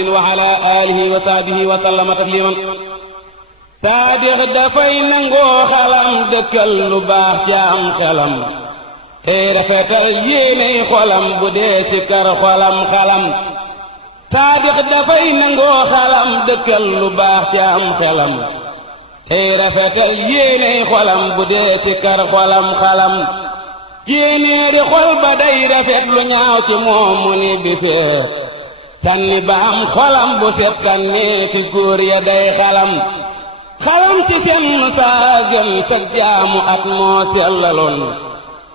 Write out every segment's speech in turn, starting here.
وعلى آله وصحبه وسلم تسليما taadix dafay nangoo xalam dëkkal lu baax ca am xelam tey rafetal yéeney xolam bu dee si kar xolam xalam taadix dafay nangoo xalam dëkkal lu baax ca am xelam tey rafetal yéeney xolam bu dee si kar xolam xalam jéenéeri xol ba day rafet lu ñaaw ci moom mu ni bi fee tànni ba am xolam bu set tànni fi góor ya day xalam xalam ci seen saa gën sag jaamu at moo sellaloon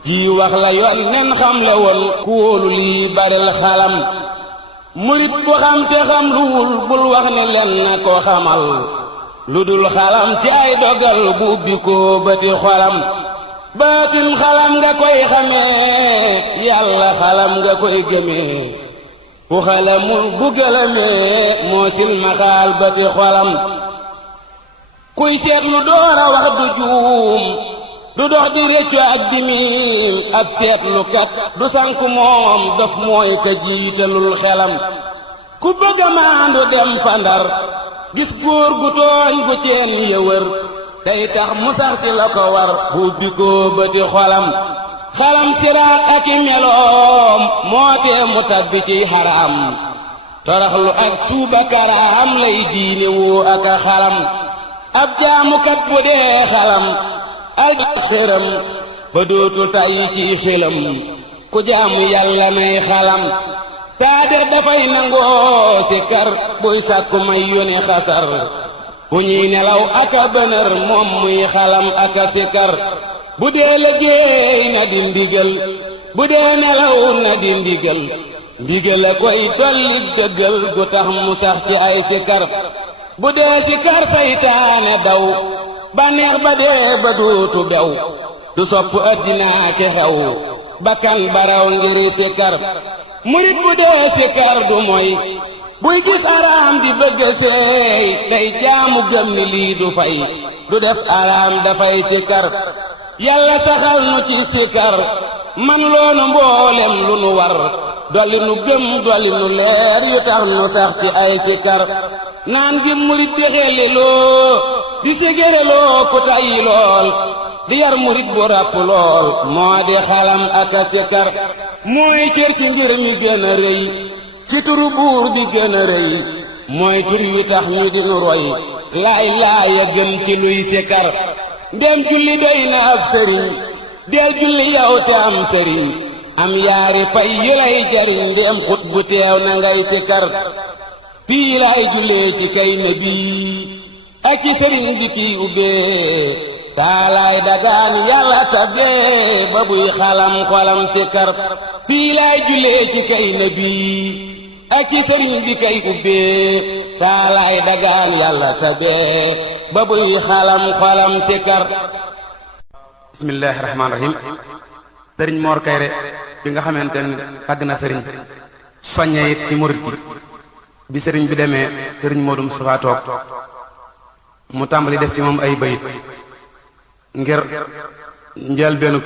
ji wax la yoon nen xam la woon ku wóolu lii baril xalam murit bu xam te xam luwul bul wax ne len na ko xamal lu dul xalam ci ay dogal bu ubbi ko bëti xolam baatin xalam nga koy xamee yàlla xalam nga koy gëmee ku xalamul bu gëlëmee moo silmaxaal bëti xolam kuy seetlu door a wax du juum du dox di réccu ak di miim ab seetlu kat du sànk moom daf mooy ka jiitalul xelam ku bëgg a maandu dem fa Ndar gis góor gu tooñ gu ceen yëwër tey tax mu sax si la ko war hubbi ko bëti xolam xalam siraat ak i meloom moo tee mu tabbi ci xaraam toroxlu ak tuuba karaam lay diine woo ak a xalam ab jaamukat bu dee xalam alba xéram ba dootul tàyyi ci xelam ku jaamu yàlla nay xalam taadix dafay nangoo si kar buy sàkku may yóne xasar bu ñuy nelaw aka bënër moom muy xalam aka si kar bu dee liggéey na di ndigal bu dee nelaw na di ndigal ndigal a koy dolli dëggal gu tax mu sax ci ay si kar bu dee si kar saytaane daw bànneex ba dee ba dootu bew du sopp addinaa ke xew bakkan baraw ngir si kar murit bu dee si kar du moy buy gis araam di bëgg seey day jaamu gëm ni lii du fay du def araam dafay si kar yàlla saxal nu ci si kar man loonu mboolem lu nu war dolli nu gëm dolli nu leer yu tax nu sax ci ay si kar naan gi murit di xelli loo di ségére loo ku tayyi lool di yar murit bu ràpp lool moo di xalam ak a sikar mooy cër ci mbir mi gën a rëy ci turu buur bi gën a rëy mooy tur wi tax ñu di nu roy laay laaya gën ci luy sikar ndem julli doy na ab sëriñ del julli yow te am sëriñ am yaari pay yu lay jariñ ndem xut bu teew na ngay sikar fii laay jullee ci kay na bii ak ci sëriñ bi kii ubbee taalaay dagaan yàlla tabee ba buy xalam xolam sikar fii laay jullee ci kay na bii ak ci sëriñ bi kay ubbee taalaay dagaan yàlla tabee ba buy xalam xolam sikar bismillaahi rahmaani rahiim sëriñ Mor Kayre bi nga xamante ne tàgg na sëriñ soññe it ci murit bi sëriñ bi demee sëriñ Modou Moustapha toog mu tàmbali def ci moom ay bayit ngir njëlbeenu